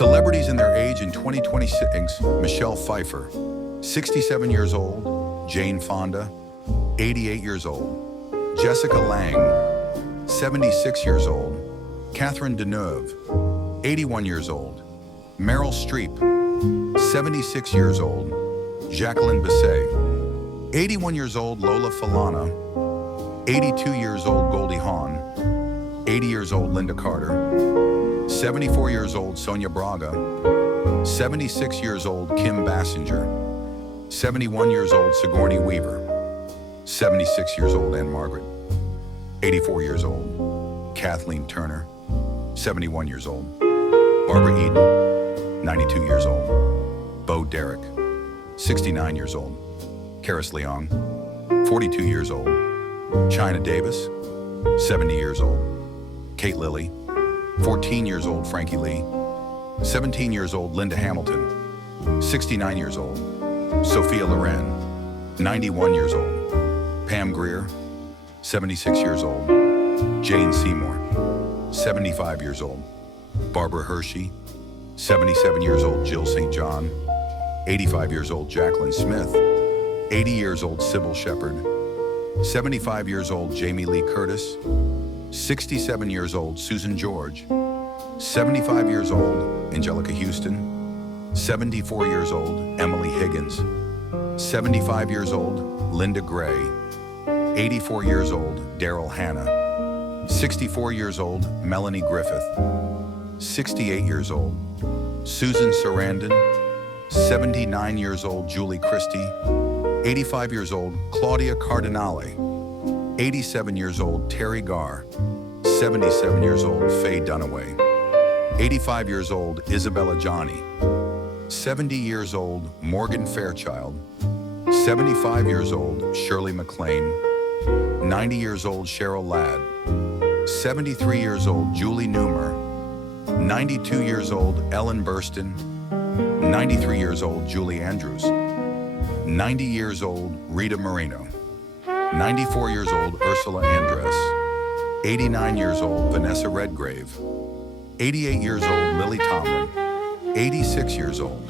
Celebrities in their age in 2026, Michelle Pfeiffer, 67 years old, Jane Fonda, 88 years old, Jessica Lange, 76 years old, Catherine Deneuve, 81 years old, Meryl Streep, 76 years old, Jacqueline Bisset, 81 years old, Lola Falana, 82 years old, Goldie Hawn, 80 years old, Linda Carter, 74 years old, Sonia Braga, 76 years old, Kim Basinger, 71 years old, Sigourney Weaver, 76 years old, Anne Margaret, 84 years old, Kathleen Turner, 71 years old, Barbara Eden, 92 years old, Bo Derek, 69 years old, Karis Leong, 42 years old, China Davis, 70 years old, Kate Lilly, 14 years old, Frankie Lee, 17 years old, Linda Hamilton, 69 years old, Sophia Loren, 91 years old, Pam Grier, 76 years old, Jane Seymour, 75 years old, Barbara Hershey, 77 years old, Jill St. John, 85 years old, Jacqueline Smith, 80 years old, Sybil Shepherd, 75 years old, Jamie Lee Curtis, 67 years old, Susan George, 75 years old, Angelica Houston, 74 years old, Emily Higgins, 75 years old, Linda Gray, 84 years old, Daryl Hannah, 64 years old, Melanie Griffith, 68 years old, Susan Sarandon, 79 years old, Julie Christie, 85 years old, Claudia Cardinale, 87 years old, Terry Garr, 77 years old, Faye Dunaway, 85 years old, Isabella Johnny, 70 years old, Morgan Fairchild, 75 years old, Shirley MacLaine, 90 years old, Cheryl Ladd, 73 years old, Julie Newmar, 92 years old, Ellen Burstyn, 93 years old, Julie Andrews, 90 years old, Rita Moreno, 94 years old, Ursula Andress, 89 years old, Vanessa Redgrave, 88 years old, Lily Tomlin, 86 years old.